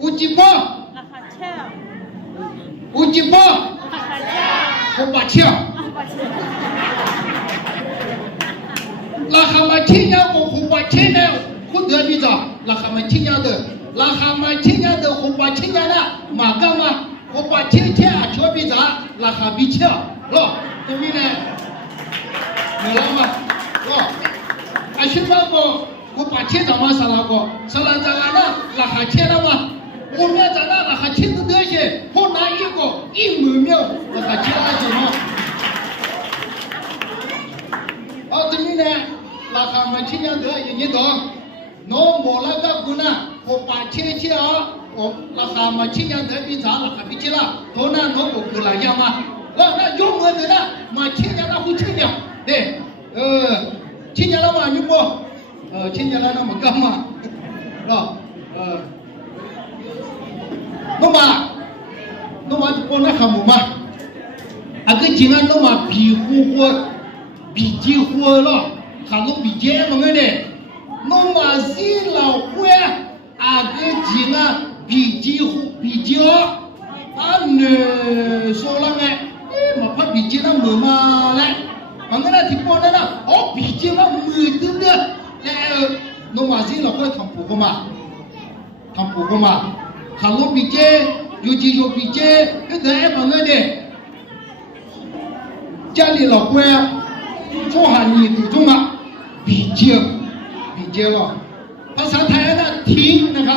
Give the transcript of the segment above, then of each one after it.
Ujipa. Ujipa. Kubacia. Lahamatinya kubacia kuda biza. Lahamatinya de. Lahamatinya de kubacia na magama. Kubacia acho biza. Lahabicia. Lo, temine. Melama. Lo. Ashipago. 我把钱怎么杀了过？杀了这个呢？那还钱了吗？我们在那还钱的那些，我拿一个1毛那还钱了什么？这里呢，那还没钱的一多，那我那个姑娘，我把钱去啊，我那还没钱的比咋那还比去了？多呢，那我给了样吗？那有我的呢，没钱的那不钱的，对，钱的了嘛，你不？ 亲家来那么干嘛？啊，弄嘛过那项目嘛，个今天弄嘛比货比结货了，还弄比结么个的，弄嘛是老货个今天比结货比结呢说了没？嘛怕比结那么嘛嘞，个那提过那比结嘛没对不对？ 弄嘛是老会谈不过嘛，看路比街，有几有比街，有得一帮人的，家里老会做下年度中啊，比街了，他上台那听那个，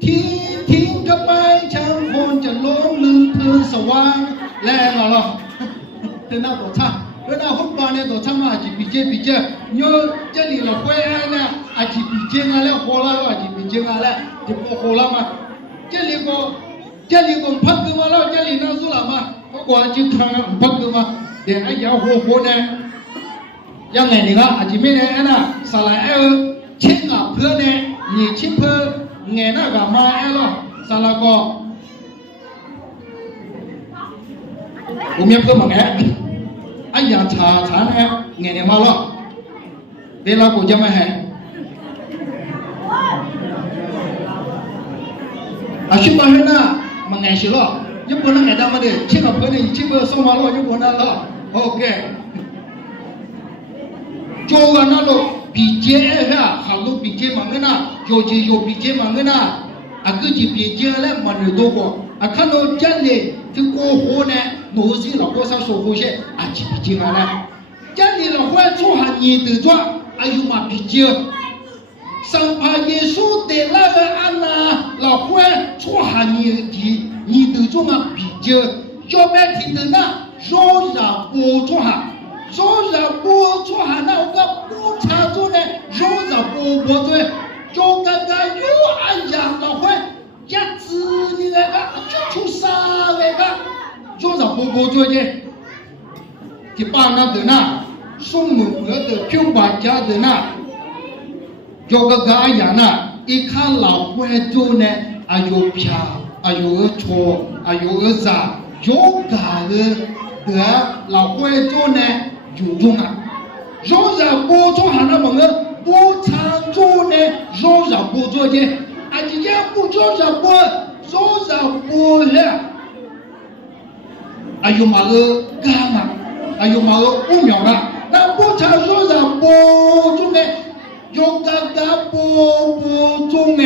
听个白墙风着龙龙头是弯来了，在那多唱。 那后半年都他妈比街，你要这里了会呢，去比街啊了，火了去比街啊了，就不火了嘛。这里个拍个嘛了，这里那是了嘛，我就看拍个嘛，连要火呢，要爱你个，前面呢那上来千啊坡呢，你千坡爱那个嘛了，上来个，我们坡嘛爱。 哎呀，查呢，眼睛嘛了，别老国家嘛还，去巴黑那，嘛眼熟了，又不能眼大么的，这个朋友这个送完了又不能了 ，OK， 就个那路比街哈，好路比街嘛个那，有比街嘛个那，个就比街嘞嘛人多过，看到家里这过河呢。 农事老多少说话些去比较了，家里老会做下年的做，有嘛比较，上怕耶稣的那个安呐，老会做下年的做嘛比较，要不然听的那若然不做下那个不差做呢，若然不做，就刚刚有老会一直的那个就出啥那个。 做着不做的，就把那的那送门的平板家的那，有个样那，一看老会做呢，有票，有错，有啥，有的老会做呢，有用啊。若然不做还那么个不常做呢，若然不做的，今天不做什么，若然不了。 有嘛个干嘛？有嘛个不苗啊？那不常说上播种的，有刚刚播种的，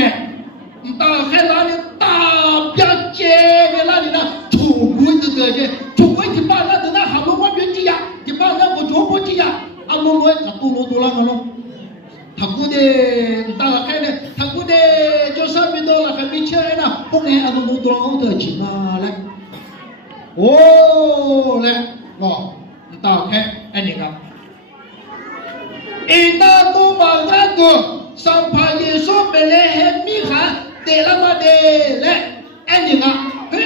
打开那里大边街的那里呢，土鬼的这些，土鬼就把那的那还没完全挤呀，就把那个全部挤呀，弄他多了个弄，他估的打开的，他估的就上面到了还没起来呢，后面弄多了的挤嘛来。 来，你打开，你看，那都把那个上爬耶稣本来还没喊，得了嘛的来，你看，你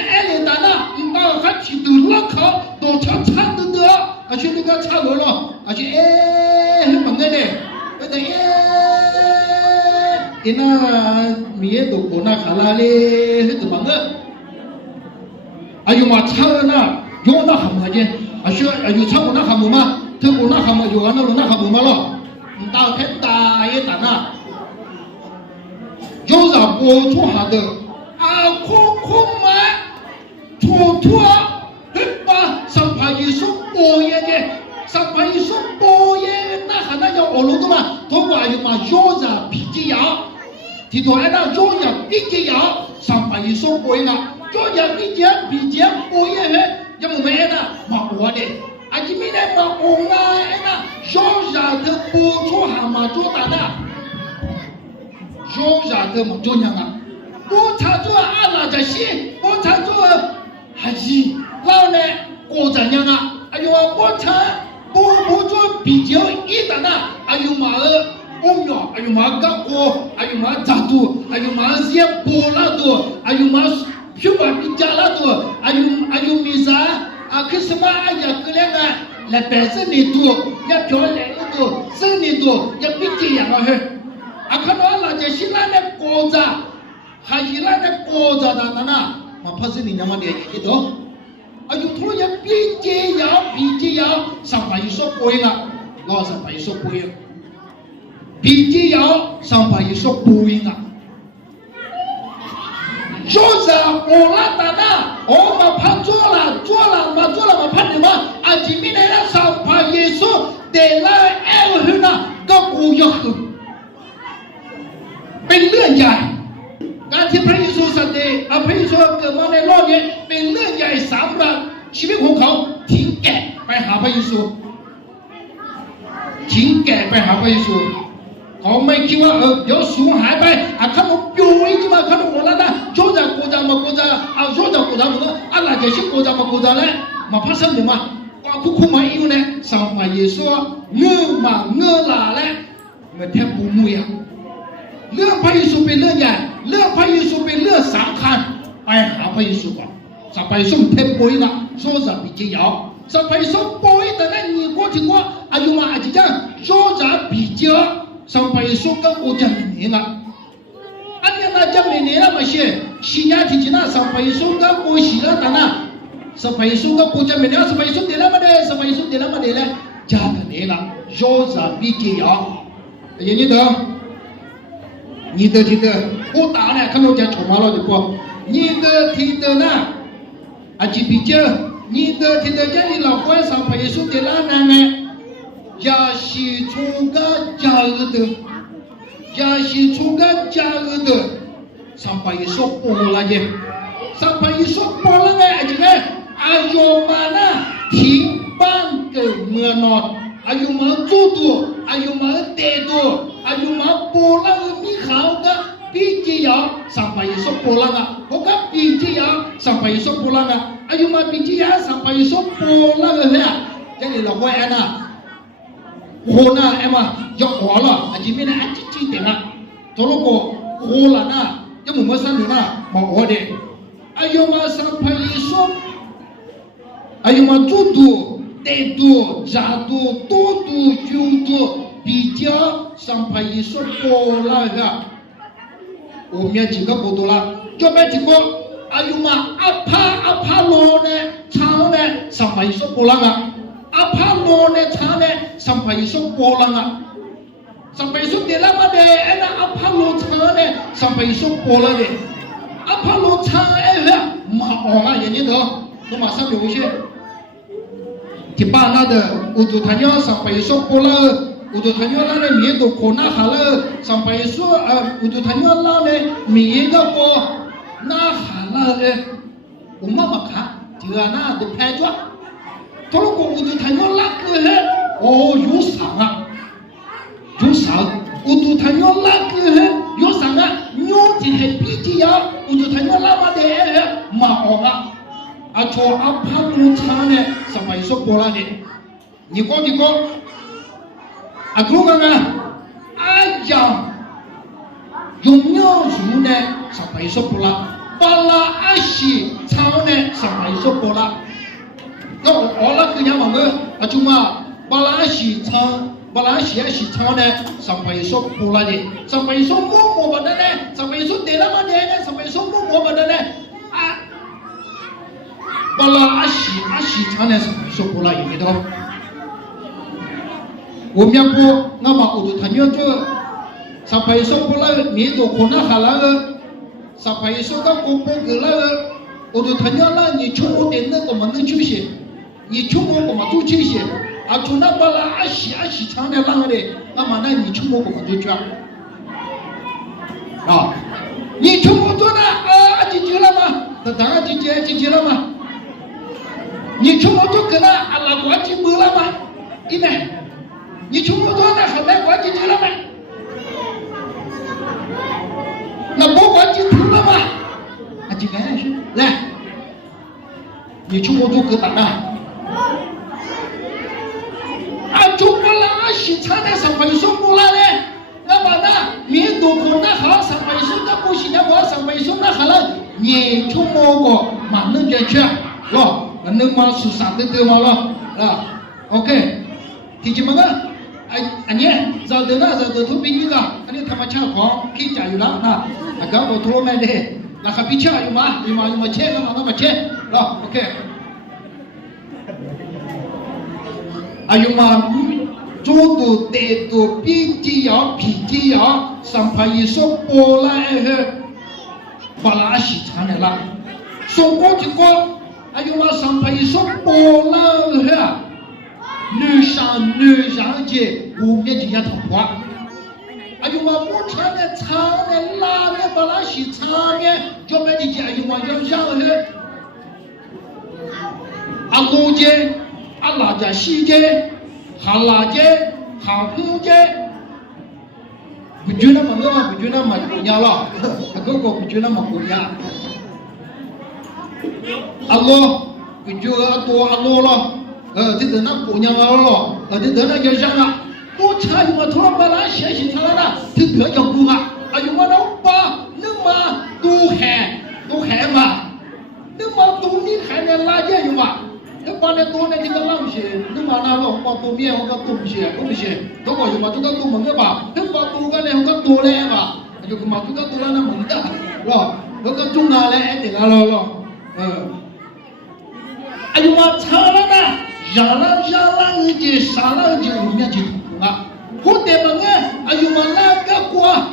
打那，你打还去都拉考，都差的，去那个差多了，去很猛的，那米都过那卡拉嘞，很猛的。 有嘛差那有那什么的，有差过那什么吗？特过那什么有那那什么嘛了？打开打一打那，有啥不做下的托托，把上盘一说波耶的，上盘一说波耶，那还那要俄罗斯嘛？通过有嘛腰子皮筋牙，提头还那腰子皮筋牙，上盘一说波耶啊，腰子皮筋波耶嘿，要么没那嘛我的。阿吉米呢嘛，我那小伢的不错还嘛做大的，小伢的嘛做娘啊，我查做阿拉在西，我查做还是老呢过着娘啊，哎呦我查不做比较一的呢，哎呦嘛欧苗，哎呦嘛高锅，哎呦嘛炸肚，哎呦嘛些波拉肚，哎呦嘛皮巴比加拉肚，哎呦米啥？啊，可是嘛，呀，个两个来本身的多，也漂亮的多，生的多，也比这样啊嘿。啊，看到那些新来的国家，还是来的国家的那，嘛怕是你娘嘛的一多。啊，有突然比这样，上百一说不赢啊，老上百一说不赢，比这样上百一说不赢啊。就是我那大大，我们判做了嘛判的嘛，啊，前面那上判耶稣得来爱我去那个古要喝，被乐家，刚才判耶稣说的，啊，判耶稣个嘛的老年被乐家上了，前面户口停改被下判耶稣，停改被下判耶稣。好没听话要送海呗啊！看到表一句嘛，看到我那的，就在国家嘛国家啊，就在国家嘛，啊那这些国家嘛国家呢，嘛怕什么嘛？哇苦苦嘛有呢，上海也说我嘛我哪嘞？我听不木呀，两派一说被两年，两派一说被两上看，哎下派一说吧，上派一说听不一了，说是比较要，上派一说不一的那你过听过，哎呦嘛就这样，说是比较。上百说跟国家年了，俺家那讲年了嘛些，新年提起那上百说跟国喜了的那，上百说跟国家年了，上百说的了么的，上百说的了么的嘞，家的年了，小子比这样，哎呀你得听得，我打了，看到家吵麻了就不，你得听得呢，啊就比较，你得听得家里老官上百说的了呢。亚西出个家儿的，亚西出个家儿的，上百一说波了的，上百一说波了的，这个阿有嘛呢？停班个么孬，阿有嘛做多，阿有嘛得多，阿有嘛波了个米好的，比这样上百一说波了个，我讲比这样上百一说波了个，阿有嘛比这样上百一说波了个呀，这里老外呢？河南哎嘛要活了，啊前面呢俺几点了，走路过河南呐，要么山头呐，嘛活的，哎呦嘛上派一说，哎呦嘛做多、得多、炸多、多多、就多，比较上派一说过了个，我们几个不多了，就没几个，哎呦嘛阿帕罗呢，长呢上派一说过了个。阿帕罗呢长呢，上百一说波浪啊，上百一说的那么的，哎那阿帕罗长呢，上百一说波浪的，阿帕罗长哎呀，马啊眼睛头，我马上留下。第八那的，我都他娘上百一说波浪，我都他娘那的米都可那哈了，上百一说我都他娘那的米个波那哈了的，我妈妈看，这个那都拍抓。他如果我就谈要那个嘞，哦，有啥啊？有啥？我就谈要那个嘞，有啥啊？有的还比这样，我就谈要那么的马好啊！啊，从阿帕路场呢，上百一说过了的，你讲，啊，我讲啊，哎呀，用鸟肉呢，上百一说过了，巴拉阿西场呢，上百一说过了。那我那个娘们们啊，就嘛巴拉西场呢，上百一说不了的，上百一说默默的呢，上百一说得了嘛的呢，上百一说默默的呢，啊，巴拉阿西场呢，上百一说不了一个。我们不，那么我就谈要做，上百一说不了，你都可能还那个，上百一说到公公个那个。我就他娘让你出我的那个么能去些，你出我我们就去些，啊，就那把啦啊洗长的浪的，那么那你出我我们就去啊，你出我做的啊，解决了吗？那当然解决了吗？你出我做可能啊，老关解决了吗？一没，你出我做的还没关解决了没？那不关解决了吗？啊，这个是来，你出我做可打的，啊，中国人喜产的上回收不来嘞。那么呢，民族可能好上回收的不行的，我上回收那好了，你出我个马能解决，咯，能马是啥的对吗咯？啊 ，OK， 听见没个？อันนี้เราเดินหน้าเราเดินทุบปีนี้ก็อันนี้ธรรมชาติของขี้จ่าอยู่แล้วนะแต่ก็เราทั่วไม่ได้นะครับพิชาอยู่มาเช็ดแล้วมาเช็ดรอโอเคอายุมาจูดูเตดูปีจีหยอผีจีหยอสัมภาระส่งโอลาเบาลาสิชาเนี่ยละส่ง过去过อายุมาสัมภาระส่งโอลา女上节我面就要同化，哎呦嘛，不穿的长的拉的把那些长的，就买的哎呦嘛要上去，啊路节，啊拉家西节，哈拉节，哈红节，不觉得嘛个嘛，不觉得嘛姑娘了，哥哥不觉得嘛姑娘，啊罗，不觉得多啊罗了。这等那姑娘了，这等那就上了，我查有嘛突然把那学习出来了，这得叫姑啊，有嘛老爸，那么都害嘛，那么都你害那拉件有嘛，那把那多那这个浪些，那么那了，把多面我个东西，都个有嘛，这个多门个吧，那把多个呢，我个多嘞吧，就个嘛，这个多了那门个，咯，那个中啊嘞，哎，这个咯，哎呦嘛，查了呢。让人家上了就里面去啊，或者嘛个，哎呦嘛那个瓜，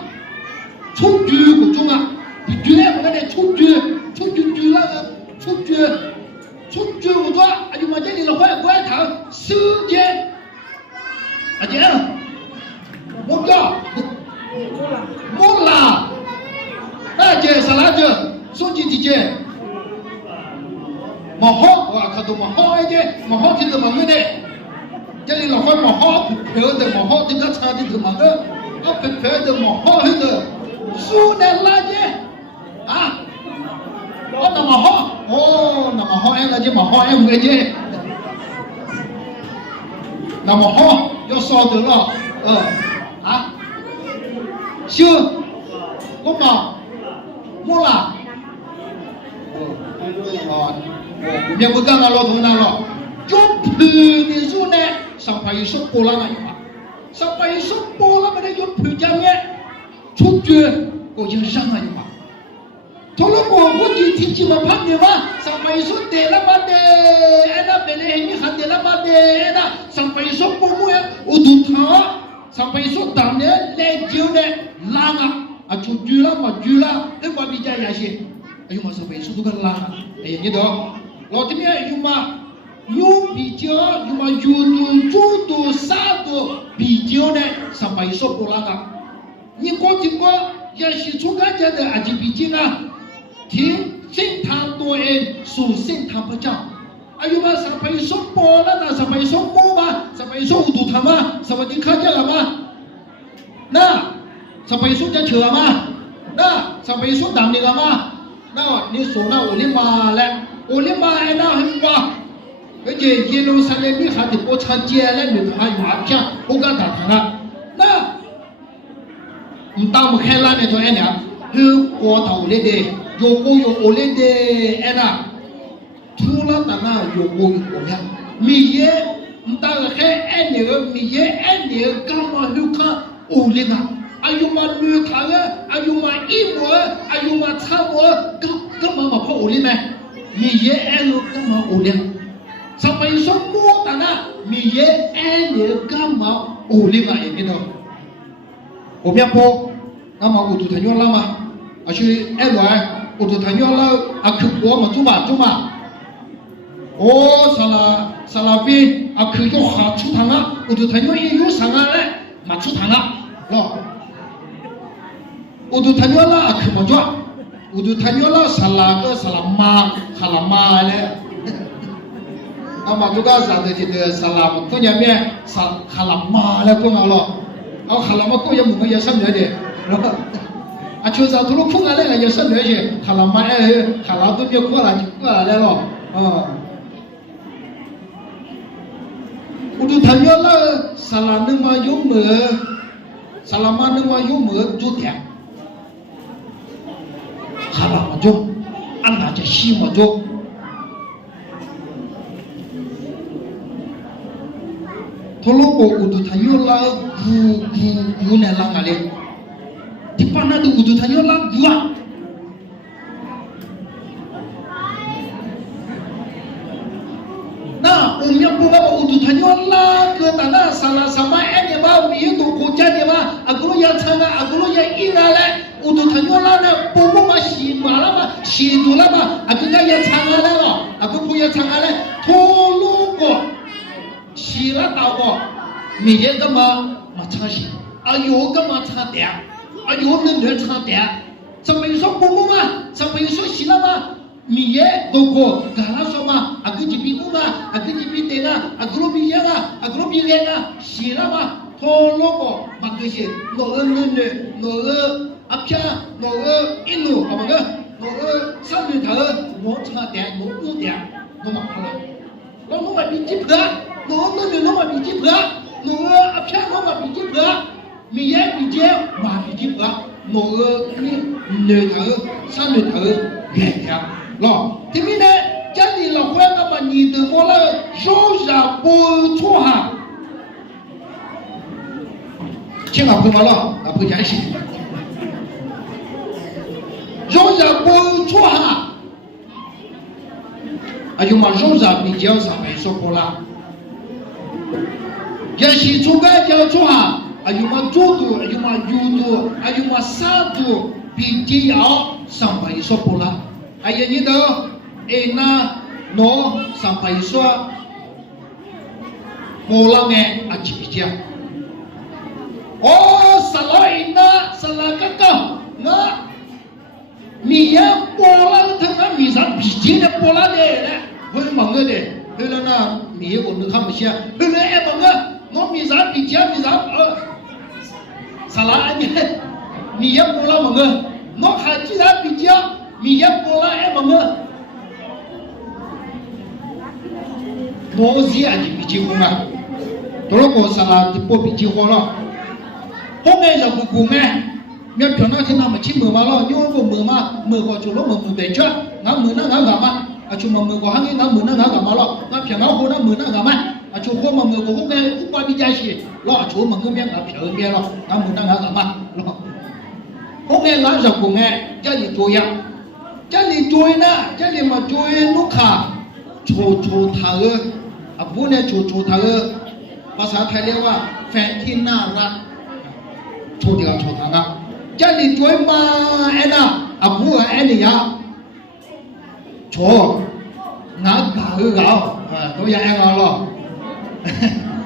出局个种啊，不局我那出局那个出局个种，哎呦嘛这里的坏糖时间，啊姐，我叫莫啦，那姐啥来着？手机姐。mà họ và cả tụi mà họ ấy chứ mà họ thì tụi mình đấy cho nên là phải mà họ phải được mà họ thì các cha thì tụi mình đó họ phải được mà họ hết được su này là chứ à họ nằm mà họ nằm mà họ em là chứ mà họ em người chứ nằm mà họ do so được lo chưa lúc nào mua là yang pegang Allah Tuhan Allah jumpa di zona sampai sekolah nak sampai sekolah pada jumpa jamnya cuci kau yang sama juga tolong kau jadi cuma pandai mah sampai sudah lama deh ada beli ini hati lama deh ada sampai sekolah udah tahu sampai sudah deh lejau deh langa cuci lama jula lepas bicara sih ayo masa sampai sudah kan langa ni dah老这边有嘛有比较有嘛有多啥多比较呢上百说不那个你过去过也是出感觉的而且毕竟啊听心堂多人属心堂不讲有嘛上百说不那上百说不嘛上百说无度他嘛什么你看见了吗那上百说在车嘛那上百说当你了吗那你说那我的妈嘞我的妈呀，那很哇！而且一路上来，你还得我参加了，你还有阿片，我敢打他了。那，当我开烂的做哎呀，有过头了的，有我了的哎呐，除了那个有过了，米也，当个开哎那个米也哎那个干嘛有看我了呢？哎呦妈，女他个，哎呦妈一模，哎呦妈差模，干嘛跑我了没？米也爱了干嘛无聊？上辈说莫的呢，米也爱了干嘛无聊啊？也知道。我边播，那么我就谈约了嘛，而且爱玩，我都谈要了啊，去国嘛，中嘛，哦，萨拉宾啊，去要哈出堂啊，我都谈要有啥啊嘞，嘛出堂啊，咯，我都谈要了啊，去嘛做，我都谈要了萨拉玛嘞。那么这个啥的这个萨拉姆，中间面哈拉玛来讲了，啊哈拉玛讲也没也省略的，是吧？啊，就是他们空下来了也省略些，哈拉玛哈拉都别过了就过来了，啊。我都谈要了萨拉那么有么，萨拉玛那么有么做的，哈拉玛做，俺那就西么做。Tolong udu tanyola gu na lang ale. Di pa na do udu tanyola gua. Na umya po ba udu tanyola ke tanah salah sama ene ba mi do ko jadi ba agulo ya changa agulo ya inale udu tanyola na pomo ma shi mala ba shi dula ba agulo ya changa le ba agulo ya changa le tolong洗了到过，每天干嘛唱戏，啊有干嘛唱的，啊有能唱的，怎么说不么嘛？怎么说洗了嘛？每天都过，干了说嘛？啊个几笔工啊，啊个几笔电啊，啊个罗笔烟啊，啊个罗笔烟啊，洗了嘛？拖罗过，嘛个些，我阿片，我一路，好不个？我上面头，我唱的，我不的，我嘛好了，我嘛比几个。侬嘛比几婆，侬阿片侬嘛比几婆，米也比几嘛比几婆，侬女头三女头远点，咯，对面呢，家里老官那么你的我了，手上不错哈，听我不嘛咯，啊不讲戏，手上不错哈，啊有嘛手上比较上面说过了。也是出个叫做啊，有么做度，有么有度，有么三度，比较上百说不啦？哎呀，你都那喏上百说，无啦咩啊？几比较？哦，萨拉个个，那米呀波啦，他那米上比较的波啦的嘞，会忙个的，后来呢米我们看不下，后来还忙个。我米啥比较啥啦？米也不啦么个？我还记得比较米也不啦哎么个？我是啊就比较好啊，到了我啥啦就不比较好了。后面就不顾咩？你平常听他们去摸嘛咯，因为我摸嘛摸过就了摸白吃，俺摸那俺干嘛？啊就摸过行业俺摸那俺干嘛咯？俺平常我那摸那干嘛？啊，就我们美国后面不管比较些，老就门口面个漂面了，俺们那俺干嘛？后面俺是公哎，家里做呀，家里做呢，家里嘛做路卡，抽他个，啊不呢抽他个，把啥材料啊，饭厅呐那，抽他个，家里做嘛哎那，啊不哎你呀，抽，俺搞啊，都也哎俺了。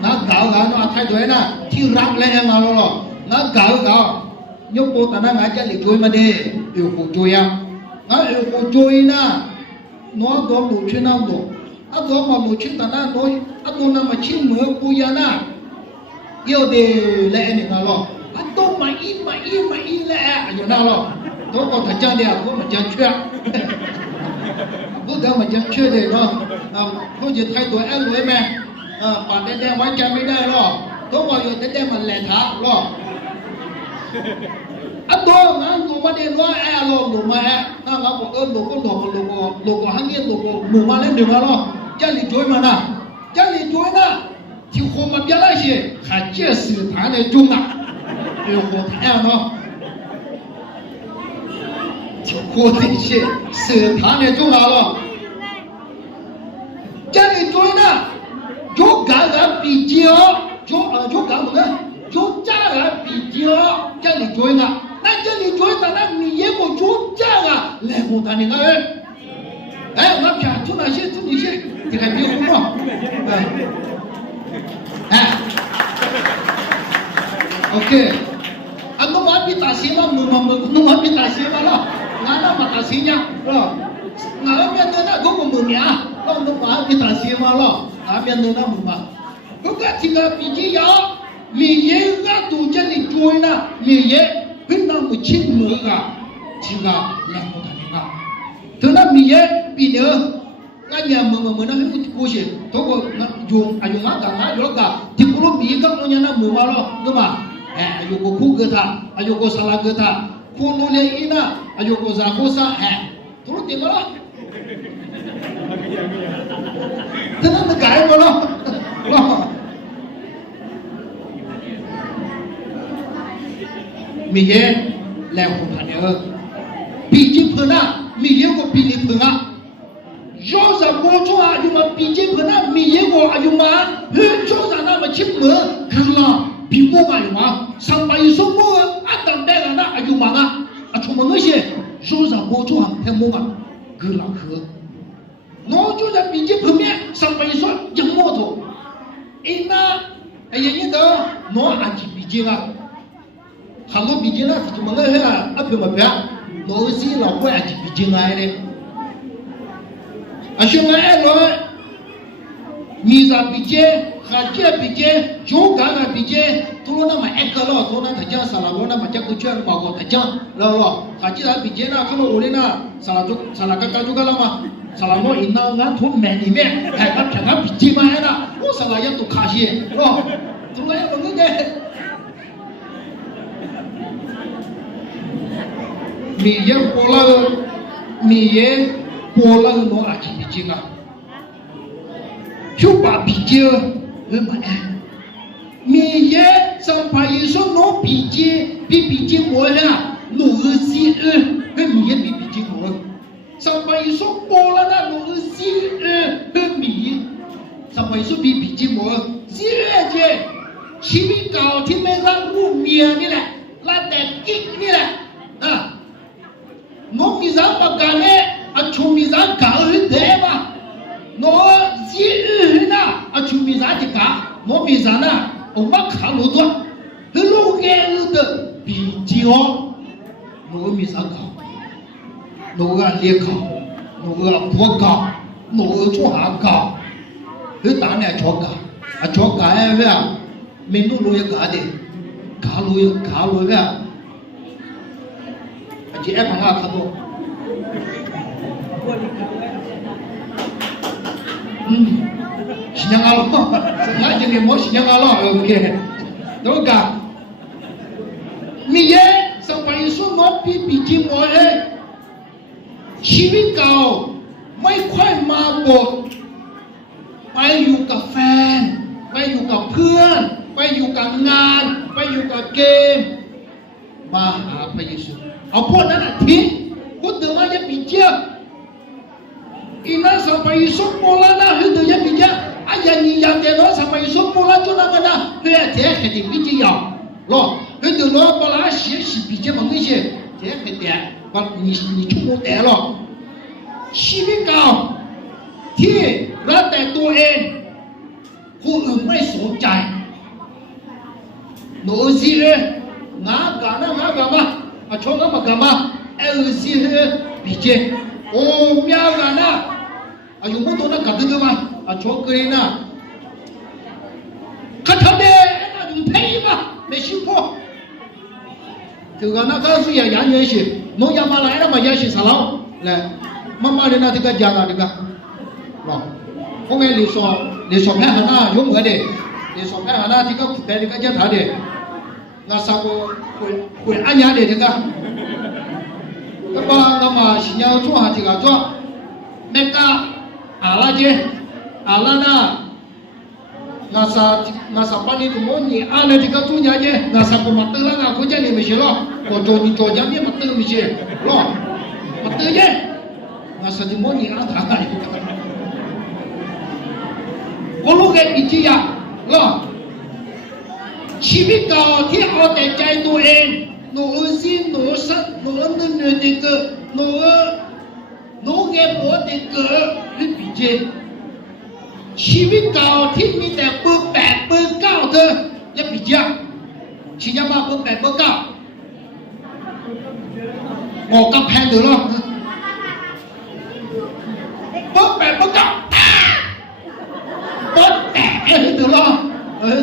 nó gạo nó thay đổi na thiếu rác lên nó nó gạo nhớ bộ ta nó chơi lịch chơi mà đi yêu phụ chơi à nó yêu phụ chơi na nó đó lũ chuyện nào đó à đó mà lũ chuyện ta nó nói à đó là mà chim mưa bùi na yêu đi lẽ này nó à đó mà im lẽ như nào đó đó còn thật chân đi à cũng mà chân chuyện bữa đó mà chân chuyện đi đó không chỉ thay đổi ăn rồi mẹ bạn đến đây quán chân mới đây rồi, tôi bảo rồi đến đây mà lẻ thả rồi, anh tôi mà đi nói ai rồi mà nó bảo lục hàng nghìn lục mà lên được rồi, chân lịch chuối mà nè, chân lịch chuối nè, thì hôm mà biết là gì, khai chia sự thả này chung à, điều hồ thả nó, thì hồ thì gì, sự thả này chung à rồi, chân lịch chuối nè. Chỗ cả bị chiếu, chỗ cả một cái, chỗ cha là bị chiếu, cha lịch chuối nè, nãy cha lịch joy tana mi ye ko jo jaga le ko tani ga ma pya tu na she tu ni she ti ka bi ko mo okay ano ma bi ta si ma mo ma bi ta si ma la ngana ma ta si nya lo ngala mi na go mo nya lo no ma bi ta si ma lo a mi na mo ma ko ka ti ga bi ji ya mi ye ga tu je ni joy na mi ye bin na mu chin mo ga ti ga la ko ta ni ga to na mi ye bi ne nga nya mo na hu ti ko she to ko na yung ayu ma ga ma yo ga ti ko bi ga mo nya na mo ma lo no ma ayu ko ku ga ta ayu ko sala ga ta ku no le ina ayu ko za ko sa to ti ma lo to na ga mo lo mi ye le ko ta ne bi ji phe na mi ye ko bi ni phe na yo za bo chu a yu ma bi ji phe na mi ye ko a yu ma he chu za na ma chi mo kan la bi mo ma yu ma sang ba yu so mo a dan de la na a yu ma na a chu mo nge yo za bo chu a he mo ma ge la he no chu za bi ji phe me sang ba yu so yang mo to ina a ye ni de no a ji bi ji la Hello, beginner, to Malaya, up in my back. No, see, no, where to begin. I should my Miza Bije, Haja Bije, Joe Gana Bije, Tona, my Ekalo, Tona, the Jan Salabona, my Jacucha, Mago, the Jan, Law, Haja Bijena, Kolo Olina, Salakaka Jugalama, Salamo, in now not too many men, I cannot be Timana, who Salaya to Kashi, no, to let a good day. Mi ye pola no a ji bi jinga chu ba bi je le ma mi ye san pa yi so no bi je mo la no si mi ye bi je mo san pa yi so pola na no si mi san pa yi so bi je mo si je chi bi ka ti me la ru mi ni la de ki ni la no mizan magane achu mizan ka deba no zi na achu mizan di ka no mizana o ma ka lo do lo ge de bi ji o no mizan ka no ga le ka no ga po ka no chu ha ka he ta ne cho ka a cho ka e ve a me no lo ye ka de ka lo ve a chị em bằng hạt thật không? Sinyang alo, sengaja jadi mau sinyang alo, okay. Tahu tak? Miye sampai isu nopi biji moe,ชีวิตเก่าไม่ค่อยมาบทไปอยู่กับแฟนไปอยู่กับเพื่อนไปอยู่กับงานไปอยู่กับเกมมาหาพระเยซูเอาพวกนั้นทิ้งพูดถึงว่าจะปิดเจ้าอินาsampai Yesus pola na hendak ya bija ayah ni yang dia no sampai Yesus pola tu nak kena dia dia hendak bija ya lo hendak lo pola si bija mungkin si dia hendak kalau ni cuma dia lo ชีวิตเก่าที่รักแต่ตัวเองผู้อื่นไม่สนใจโนซีเองากานะงากามาอาชงมากามาเอซีเอบิเจโอเมียกานะอายุไม่ตัวนั้นกัดตัวมาอาชงเกรนะขัดทะเลนะอยู่เที่ยวไม่ชิพอคือกันนะก็是要养元气农业嘛来了嘛也是啥了来妈妈的那这个家长这个，喏，后面你说拍好那有么的，你说拍好那这个在这个家他的，那啥个会按压的这个，那么那么新疆做下这个做，那个阿拉姐阿拉那。ngasa pani tu mo ni ana di ka tu nya je ngasa ko mat la na ko je ni mi lo ko to ni to jam ni mat mi je lo mat je ngasa di mo ni ana ta ni ko lu ke bi ji ya lo ชีวิตเก่าที่เอาแต่ใจตัวเอง หนูซีหนูสัตหนูนั่นเด็กหนูแกบัวเด็กหรือปีเจชีวิตเก่าที่มีแต่เบอร์8เบอร์9เธออย่าปีเจชีวิตมาเบอร์8เบอร์9หมอกำแพงเดือดร้อนเบอร์8เบอร์9เบอร์8เดือดร้อน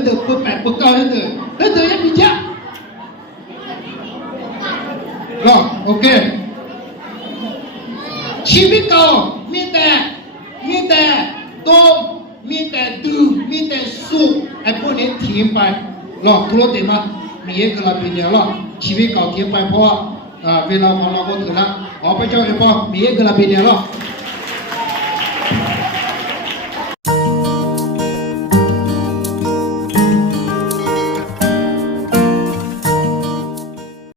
เดือดเบอร์8เบอร์9เดือดอย่าปีเจรอโอเคชีวิตเก่ามีแต่โตมีแต่ดื่มมีแต่สูบไอ้พวกนี้ทิ้งไปหรอกทุกคนมามีเอกลักษณ์เป็นอย่างหรอกชีวิตเก่าทิ้งไปเพราะว่าเวลาของเราก็ถึงแล้วขอพระเจ้าไอ้พ่อมีเอกลักษณ์เป็นอย่างหรอก